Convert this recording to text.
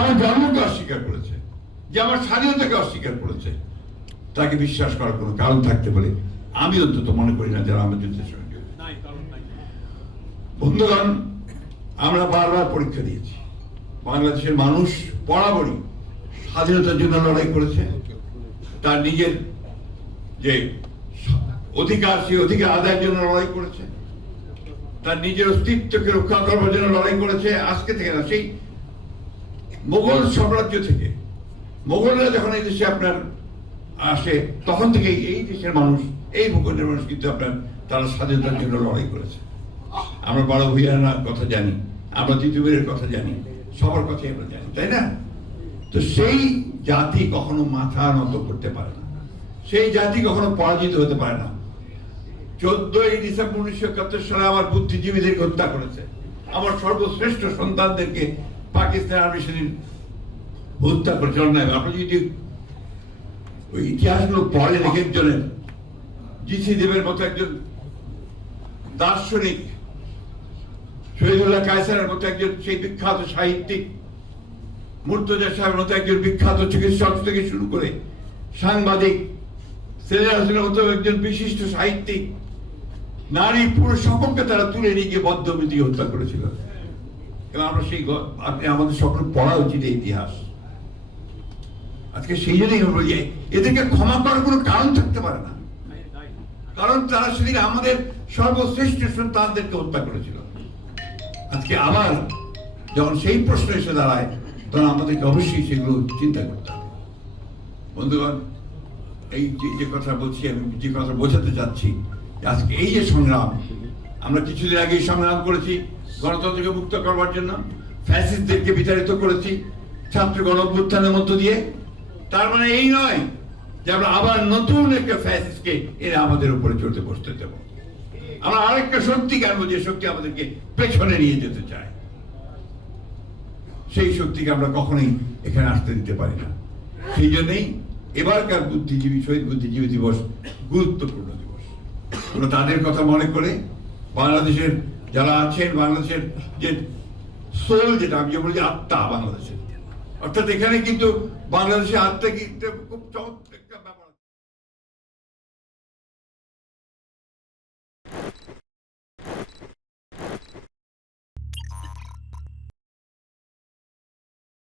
আমার জন্মকে অস্বীকার করেছে, যে আমার স্বাধীনতাকে অস্বীকার করেছে, তাকে বিশ্বাস করার কোনো কারণ থাকতে বলে আমি অন্তত মনে করি না যারা আমার যুদ্ধের সঙ্গে। বন্ধুগণ, আমরা বারবার পরীক্ষা দিয়েছি, বাংলাদেশের মানুষ বরাবরই স্বাধীনতার জন্য লড়াই করেছে, তার নিজের যে অধিকার সেই অধিকার আদায়ের জন্য লড়াই করেছে, তার নিজের অস্তিত্বকে রক্ষা করবার জন্য লড়াই করেছে। আজকে থেকে না, সেই মোগল সাম্রাজ্য থেকে, মোগলরা যখন এই দেশে আপনার আসে তখন থেকে এই দেশের মানুষ, এই ভূখণ্ডের মানুষ কিন্তু আপনার তারা স্বাধীনতার জন্য লড়াই করেছে। আমরা বড় ভূঁইয়ার কথা জানি, আমরা তিতুমিরের কথা জানি, সবার কথাই আমরা জানি, তাই না? তো সেই জাতি কখনো মাথা নত করতে পারে না, সেই জাতি কখনো পরাজিত হতে পারে না। 14ই ডিসেম্বর 1971 সালে আমার বুদ্ধিজীবীদেরকে হত্যা করেছে, আমার সর্বশ্রেষ্ঠ সন্তানদেরকে পাকিস্তান আর্মি সেদিন হত্যা করেছে অন্যায়। আপনি যদি ওই ইতিহাসগুলো পড়েন, এক একজনের, জিসি দেবের মতো একজন দার্শনিক, শহীদুল্লাহ কায়সারের মতো একজন সেই বিখ্যাত সাহিত্যিক, মুর্তজা সাহেবের মতো একজন বিখ্যাত চিকিৎসক থেকে শুরু করে সাংবাদিক, সেলিনা হোসেনের মতো একজন বিশিষ্ট সাহিত্যিক, নারী পুরুষ সকলকে তারা তুলে নিয়ে গিয়ে বদ্ধমিতি হত্যা করেছিল। এবং আমরা সেই আমাদের সকল পড়া উচিত ইতিহাস। আজকে সেই জন্যই আমরা বলি এদেরকে ক্ষমা করার কোনো কারণ থাকতে পারে না, কারণ তারা সেদিন আমাদের সর্বশ্রেষ্ঠ সন্তানদেরকে হত্যা করেছিল। আজকে আবার যখন সেই প্রশ্ন এসে দাঁড়ায় তখন আমাদেরকে অবশ্যই সেগুলো চিন্তা করতে হবে। বন্ধুগণ, এই যে কথা বলছি, আমি যে কথা বোঝাতে চাচ্ছি, আজকে এই যে সংগ্রাম, আমরা কিছুদিন আগে সংগ্রাম করেছি গণতন্ত্রকে মুক্ত করবার জন্য, ফ্যাসিস্টদেরকে বিতাড়িত করেছি ছাত্র গণ অভ্যুত্থানের মধ্য দিয়ে। তার মানে এই নয় যে আমরা আবার নতুন একটা ফ্যাসিস্টকে এরা আমাদের উপরে চড়তে বসতে দেব। আমরা আরেকটা শক্তি আনবো, যে শক্তি আমাদেরকে পেছনে নিয়ে যেতে চায়। সেই শক্তিকে আমরা কখনোই এখানে আসতে দিতে পারি না। সেই জন্যই এবারকার শহীদ বুদ্ধিজীবী দিবস গুরুত্বপূর্ণ দিবস। আমরা তাদের কথা মনে করে বাংলাদেশের যারা আছেন, বাংলাদেশের যে সোল, যেটা আমি যে বলি আত্মা বাংলাদেশের, অর্থাৎ এখানে কিন্তু বাংলাদেশের আত্মা কিন্তু খুব চমৎকার।